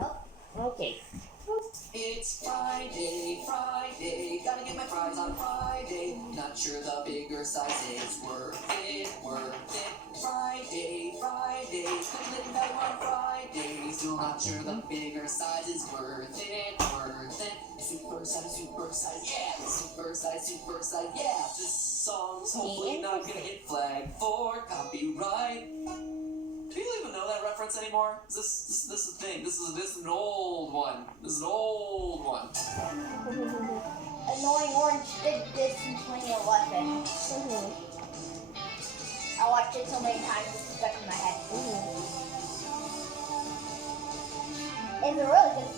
Oh, okay. It's Friday, Friday, gotta get my fries on Friday. Not sure the bigger size is worth it, worth it. Friday, Friday, couldn't live without on Friday. Still not sure the bigger size is worth it, worth it. Super size, yeah. Super size, yeah. This song's hopefully not gonna get flagged for copyright. Do you even know that reference anymore? Is this a thing? This is an old one. This is an old one. Annoying Orange did this in 2011. I watched it so many times it's stuck in my head. It's a really good.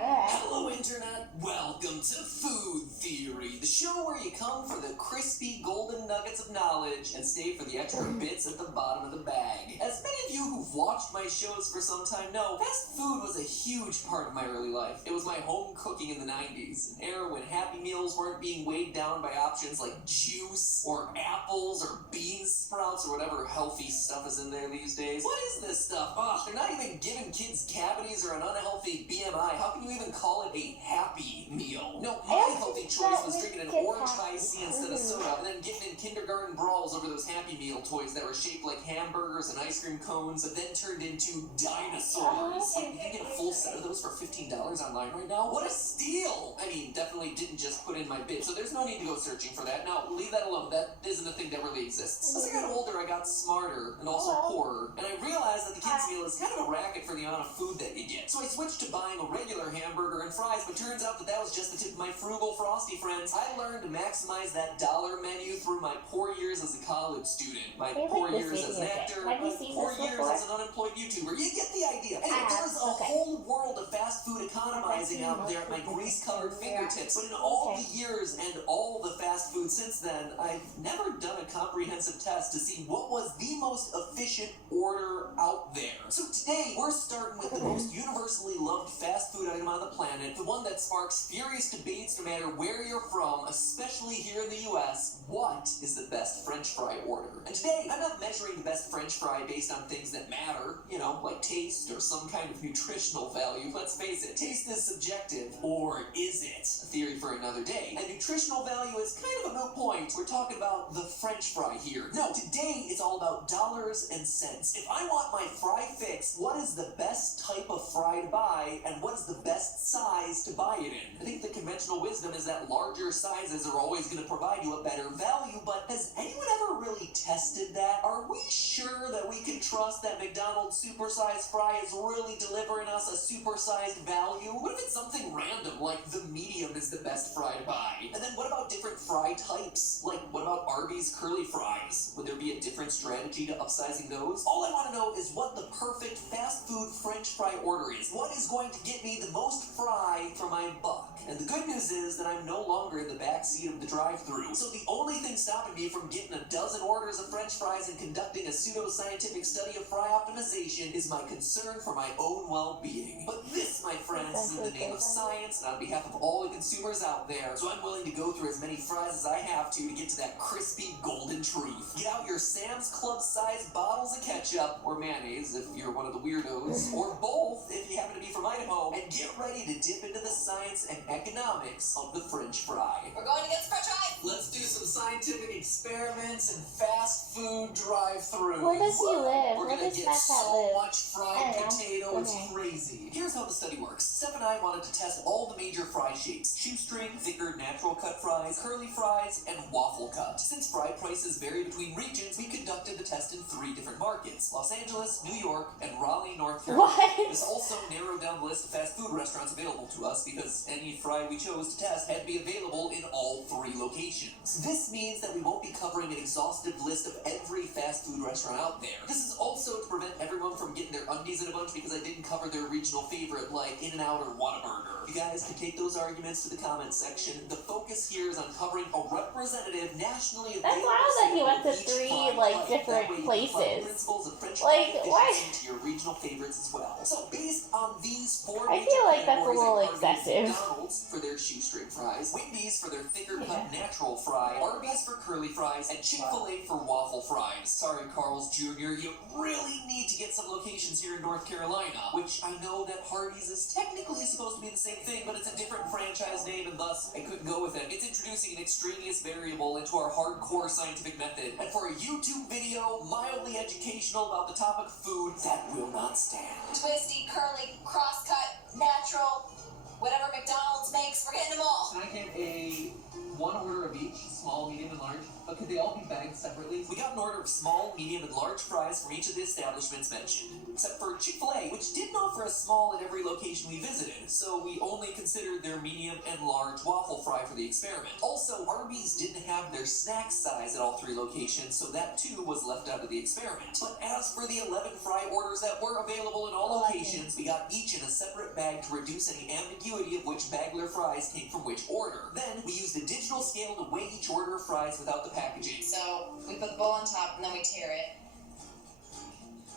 Hello, Internet. Welcome to Food Theory, the show where you come for the crispy golden nuggets of knowledge and stay for the extra bits at the bottom of the bag. As many of you who've watched my shows for some time know, fast food was a huge part of my early life. It was my home cooking in the 90s, an era when Happy Meals weren't being weighed down by options like juice or apples or bean sprouts or whatever healthy stuff is in there these days. What is this stuff? Ugh, they're not even giving kids cavities or an unhealthy BMI. How can you even call it a Happy Meal? No, my healthy choice was drinking an orange Hi-C instead of soda and then getting in kindergarten brawls over those Happy Meal toys that were shaped like hamburgers and ice cream cones but then turned into dinosaurs. Like, you can get a full set of those for $15 online right now? What a steal! I mean, definitely didn't just put in my bid, so there's no need to go searching for that. Now, leave that alone. That isn't a thing that really exists. As I got older, I got smarter and also poorer, and I realized that the kids' meal is kind of a racket for the amount of food that you get. So I switched to buying a regular hamburger and fries, but turns out that was just the tip of my frugal Frosty friends. I learned to maximize that dollar menu through my poor years as a college student, my poor years as an actor, my poor years as an unemployed YouTuber. You get the idea. Anyway, there's a whole world of fast food economizing out there at my grease-covered fingertips. But in all the years and all the fast food since then, I've never done a comprehensive test to see what was the most efficient order out there. So today, we're starting with the most universally loved fast food item on the planet, the one that sparks furious debates no matter where you're from, especially here in the US. What is the best French fry order? And today, I'm not measuring the best French fry based on things that matter, you know, like taste or some kind of nutritional value. Let's face it, taste is subjective, or is it? A theory for another day. And nutritional value is kind of a moot point. We're talking about the French fry here. No, today it's all about dollars and cents. If I want my fry fix, what is the best type of fry to buy, and what is the best size to buy it in? I think the conventional wisdom is that larger sizes are always going to provide you a better value, but has anyone ever really tested that? Are we sure that we can trust that McDonald's supersized fry is really delivering us a supersized value? What if it's something random, like the medium is the best fry to buy? And then what about different fry types? Like, what about Arby's curly fries? Would there be a different strategy to upsizing those? All I want to know is what the perfect fast food French fry order is. What is going to get me the most fry for my buck? And the good news is that I'm no longer in the back seat of the drive-thru. So the only thing stopping me from getting a dozen orders of French fries and conducting a pseudo-scientific study of fry optimization is my concern for my own well-being. But this, my friends, is in the name of science and on behalf of all the consumers out there. So I'm willing to go through as many fries as I have to get to that crispy golden truth. Get out your Sam's Club-sized bottles of ketchup, or mayonnaise if you're one of the weirdos, or both if you happen to be from Idaho, and get ready to dip into the science and economics of the French fry. We're going to get some French fries! Let's do some scientific experiments and fast food drive-through. Where does he live? We're Where gonna does get Matt so live? much fried I don't know. potato, it's Okay. crazy. Here's how the study works. Steph and I wanted to test all the major fry shapes: shoestring, thicker, natural cut fries, curly fries, and waffle cut. Since fry prices vary between regions, we conducted the test in 3 different markets: Los Angeles, New York, and Raleigh, North Carolina. What? This also narrowed down the list of fast food restaurants available to us because any fry we chose to test had to be available in all 3 locations. This means that we won't be covering an exhaustive list of every fast food restaurant out there. This is also to prevent everyone from getting their undies in a bunch because I didn't cover their regional favorite like In-N-Out or Whataburger. You guys can take those arguments to the comments section. The focus here is on covering a representative, nationally available. That's wild that he went to each 3, fry like, type. different That way you can places. apply principles of French Like, fry what? efficiency to your regional favorites as well. So based on these 4 I major feel like that's a categories, little I targeted excessive. McDonald's for their shoestring fries, Wendy's for their thicker cut natural fry, Arby's for curly fries, and Chick-fil-A for waffle fries. Sorry, Carl's Jr., you really really neat to get some locations here in North Carolina, which I know that Hardee's is technically supposed to be the same thing, but it's a different franchise name, and thus I couldn't go with it. It's introducing an extraneous variable into our hardcore scientific method, and for a YouTube video mildly educational about the topic of food, that will not stand. Twisty, curly, cross-cut, natural, whatever McDonald's makes, we're getting them all. Can I get one order of each, small, medium, and large? But could they all be bagged separately? We got an order of small, medium, and large fries from each of the establishments mentioned, except for Chick-fil-A, which didn't offer a small at every location we visited, so we only considered their medium and large waffle fry for the experiment. Also, Arby's didn't have their snack size at all 3 locations, so that too was left out of the experiment. But as for the 11 fry orders that were available in all locations, we got each in a separate bag to reduce any ambiguity of which bag their fries came from which order. Then, we used a digital scale to weigh each order of fries without the packaging. So we put the bowl on top and then we tear it.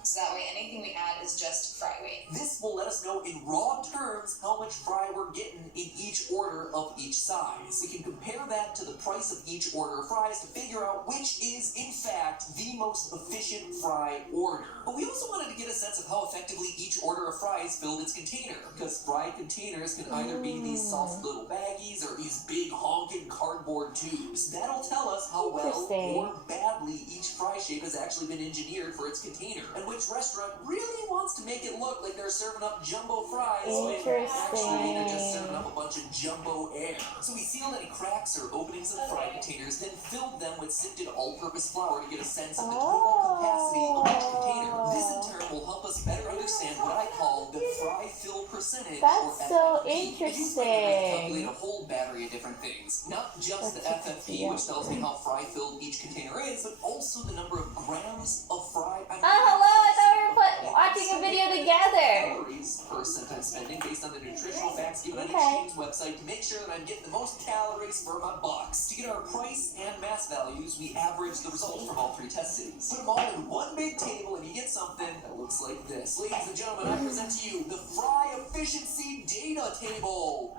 So that way anything we add is just fry weight. This will let us know in raw terms how much fry we're getting in each order of each size. We can compare that to the price of each order of fries to figure out which is, in fact, the most efficient fry order. But we also wanted to get a sense of how effectively each order of fries filled its container, because fry containers can either be these soft little baggies or these big honking cardboard tubes. That'll tell us how well or badly each fry shape has actually been engineered for its container, and which restaurant really wants to make it look like they're serving up jumbo fries when actually they're just serving up a bunch of jumbo air. So we sealed any cracks or openings in the fry containers, then filled them with sifted all-purpose flour to get a sense of the total capacity of each container. This in turn will help us better understand what I call the fry fill percentage, That's or so FFP. interesting. I calculate a whole battery of different things. Not just the FFP, which tells me how fry filled each container is, but also the number of grams of fry. Hello, I thought we were watching a video together. Calories per cent I'm spending based on the nutritional facts given on Okay. Extreme's website to make sure that I'm getting the most calories for my bucks. To get our price and mass values, we average the results from all 3 test cities. Put them all in one big table and you get something that looks like this. Ladies and gentlemen, I present to you the Fry Efficiency Data Table.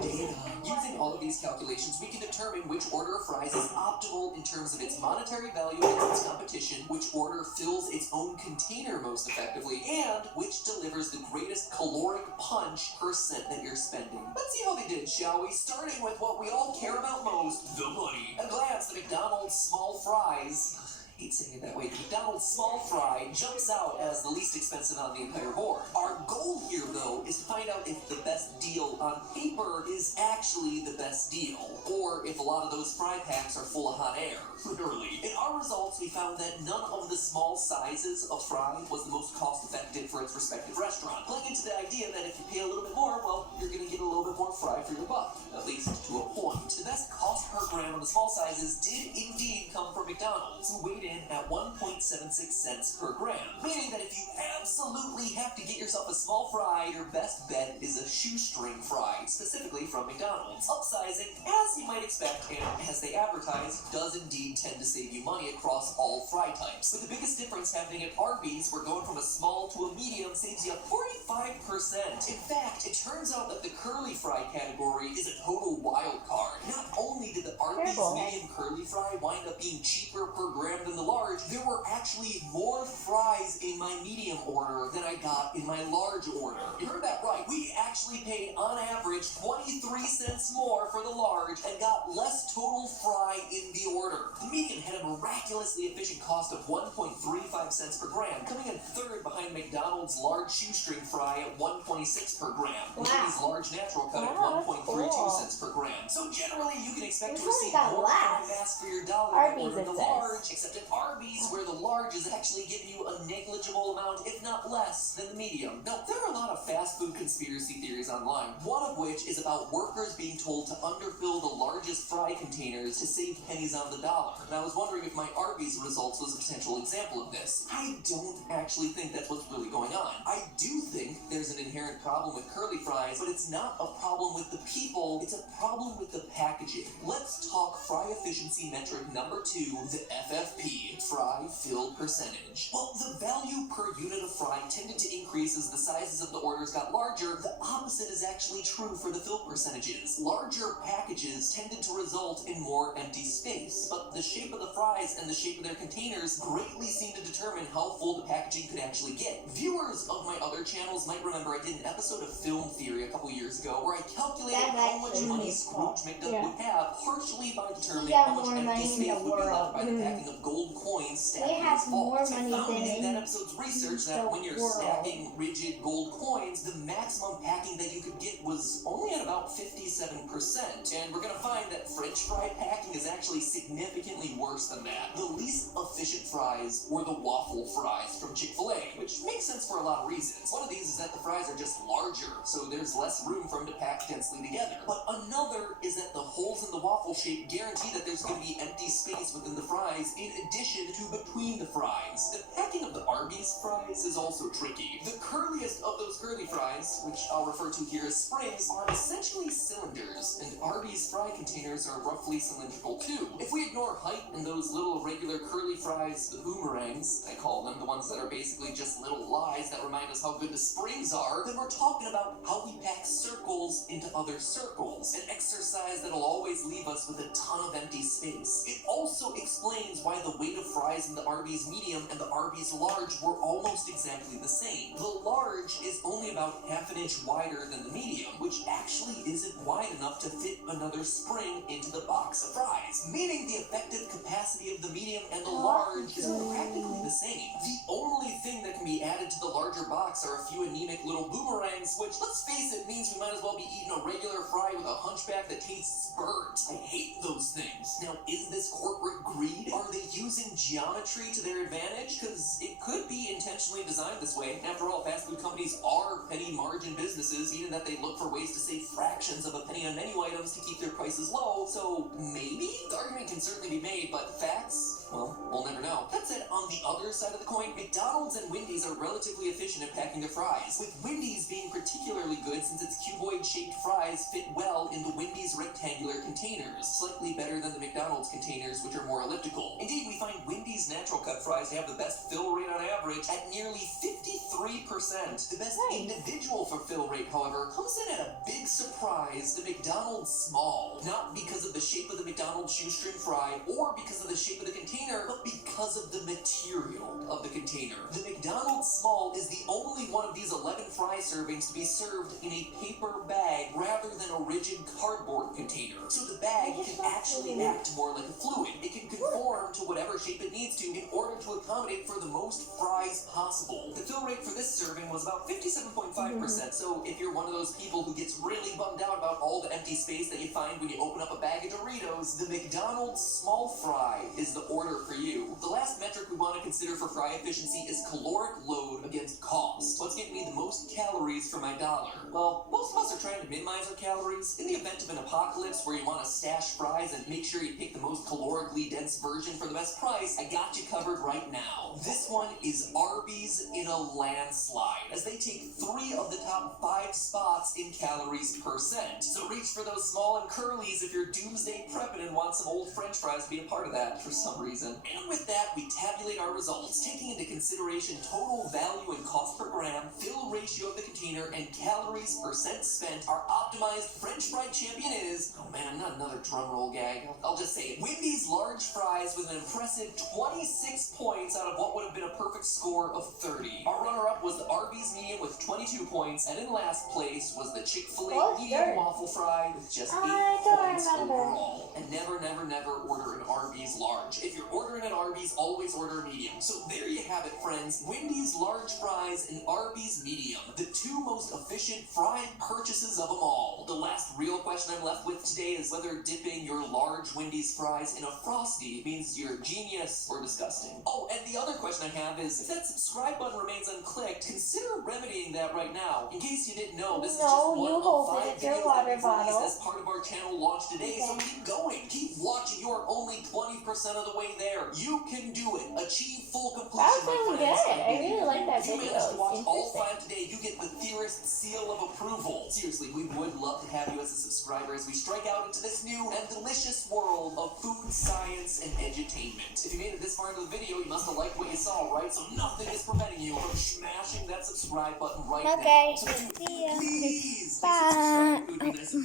Data. Using all of these calculations, we can determine which order of fries is optimal in terms of its monetary value against its competition, which order fills its own container most effectively, and which delivers the greatest caloric punch per cent that you're spending. Let's see how they did, shall we? Starting with what we all care about most, the money. At a glance, the McDonald's small fries... I hate saying it that way. The McDonald's small fry jumps out as the least expensive on the entire board. Our goal here, though, is to find out if the best deal on paper is actually the best deal, or if a lot of those fry packs are full of hot air, literally. In our results, we found that none of the small sizes of fry was the most cost-effective for its respective restaurant, playing into the idea that if you pay a little bit more, well, you're going to get a little bit more fry for your buck, at least to a point. The best cost per gram on the small sizes did indeed come from McDonald's, who weighed in at 1.76 cents per gram, meaning that if you absolutely have to get yourself a small fry, your best bet is a shoestring fry, specifically from McDonald's. Upsizing, as you might expect, and as they advertise, does indeed tend to save you money across all fry types, with the biggest difference happening at Arby's, where going from a small to a medium saves you 45%. In fact, it turns out that the curly fry category is a total wild card. Not only did the Arby's medium curly fry wind up being cheaper per gram than the large, there were actually more fries in my medium order than I got in my large order. You heard that right. We actually paid, on average, 23 cents more for the large and got less total fry in the order. The medium had a miraculously efficient cost of 1.35 cents per gram, coming in third behind McDonald's large shoestring fry at 1.26 per gram, with Arby's large natural cut at 1.32 cents per gram. So generally, you can expect to receive more mass for your dollar than the large, except at Arby's, where the large is actually giving you a negligible amount, if not less, than the medium. Now, there are a lot of fast food conspiracy theories online, one of which is about workers being told to underfill the largest fry containers to save pennies on the dollar. And I was wondering if my Arby's results was a potential example of this. I don't actually think that's what's really going on. I do think there's an inherent problem with curly fries, but it's not a problem with the people, it's a problem with the packaging. Let's talk fry efficiency metric number 2, the FFP. Fry fry filled percentage. Well, the value per unit of fry tended to increase as the sizes of the orders got larger. The opposite is actually true for the fill percentages. Larger packages tended to result in more empty space, but the shape of the fries and the shape of their containers greatly seem to determine how full the packaging could actually get. Viewers of my other channels might remember I did an episode of Film Theory a couple years ago where I calculated how much money Scrooge McDuck would have, partially by determining how much empty space would be left by the packing of gold coins stacked in his vault. I found in that episode's research that when you're stacking rigid gold coins, the maximum packing that you could get was only at about 57%. And we're gonna find that French fry packing is actually significantly worse than that. The least efficient fries were the waffle fries from Chick-fil-A, which makes sense for a lot of reasons. One of these is that the fries are just larger, so there's less room for them to pack densely together. But another is that the holes in the waffle shape guarantee that there's going to be empty space within the fries in addition to between the fries. The packing of the Arby's fries is also tricky. The curliest of those curly fries, which I'll refer to here as springs, are essentially cylinders, and Arby's fry containers are roughly cylindrical too. If we ignore height and those little regular curly fries, the boomerangs, I call them, the ones that are basically just little lies that remind us how good the springs are, then we're talking about how we pack circles into other circles, an exercise that'll always leave us with a ton of empty space. It also explains why the weight of fries in the Arby's medium and the Arby's large were almost exactly the same. The large is only about half an inch wider than the medium, which actually isn't wide enough to fit another spring into the box of fries, meaning the effective capacity of the medium and the large is practically the same. The only thing that can be added to the larger box are a few anemic little boomerangs, which, let's face it, means we might as well be eating a regular fry with a hunchback that tastes burnt. I hate those things. Now, is this corporate greed? Are they using geometry to their advantage? Because it could be intentionally designed this way. After all, fast food companies are penny margin businesses, meaning that they look for ways to save fractions of a penny on menu items to keep their prices low. So maybe? The argument can certainly be made, but facts? Well, we'll never know. That said, on the other side of the coin, McDonald's and Wendy's are relatively efficient at packing their fries, with Wendy's being particularly good since its cuboid-shaped fries fit well in the Wendy's rectangular containers, slightly better than the McDonald's containers, which are more elliptical. Indeed, we find Wendy's natural cut fries to have the best fill rate on average at nearly 53%. The best individual for fill rate, however, comes in at a big surprise, the McDonald's small. Not because of the shape of the McDonald's shoestring fry or because of the shape of the container, but because of the material of the container. The McDonald's small is the only one of these 11 fry servings to be served in a paper bag rather than a rigid cardboard container. So the bag can actually act more like a fluid. It can conform to whatever shape it needs to in order to accommodate for the most fries possible. The fill rate for this serving was about 57.5%, so if you're one of those people who gets really bummed out about all the empty space that you find when you open up a bag of Doritos, the McDonald's small fry is the order for you. The last metric we want to consider for fry efficiency is caloric load against cost. What's getting me the most calories for my dollar? Well, most of us are trying to minimize our calories. In the event of an apocalypse where you want to stash fries and make sure you pick the most calorically dense version for the best price, I got you covered right now. This one is Arby's in a landslide, as they take 3 of the top 5 spots in calories percent. So reach for those small and curlies if you're doomsday prepping and want some old French fries to be a part of that for some reason. And with that, we tabulate our results, taking into consideration total value and cost per gram, fill ratio of the container, and calories percent spent. Our optimized French fry champion is, oh man, not another drum roll gag, I'll just say it, Wendy's large fries with an impressive 26 points out of what would have been a perfect score of 30. Our runner-up was the Arby's medium with 22 points, and in last place was the Chick-fil-A medium waffle fry with just 8 points overall. And never, never, never order an Arby's large. If you're ordering at Arby's, always order a medium. So there you have it, friends. Wendy's large fries and Arby's medium, the 2 most efficient fry purchases of them all. The last real question I'm left with today is whether dipping your large Wendy's fries in a Frosty means you're genius or disgusting. Oh, and the other question I have is, if that subscribe button remains unclicked, consider remedying that right now. In case you didn't know, this is just one of 5 videos that we've released as part of our channel launch today, so keep going. Keep watching your are only 20% of the way there. You can do it. Achieve full completion. That was my really friends. good. I really like that If you video. manage to watch It's all interesting. 5 today, you get the Theorist seal of approval. Seriously, we would love to have you as a subscriber as we strike out into this new and delicious world of food science and edutainment. If you made it this far into the video, you must have liked what you saw, right? So nothing is preventing you from smashing that subscribe button right Okay, now. So see ya. please, Bye. it would be nice if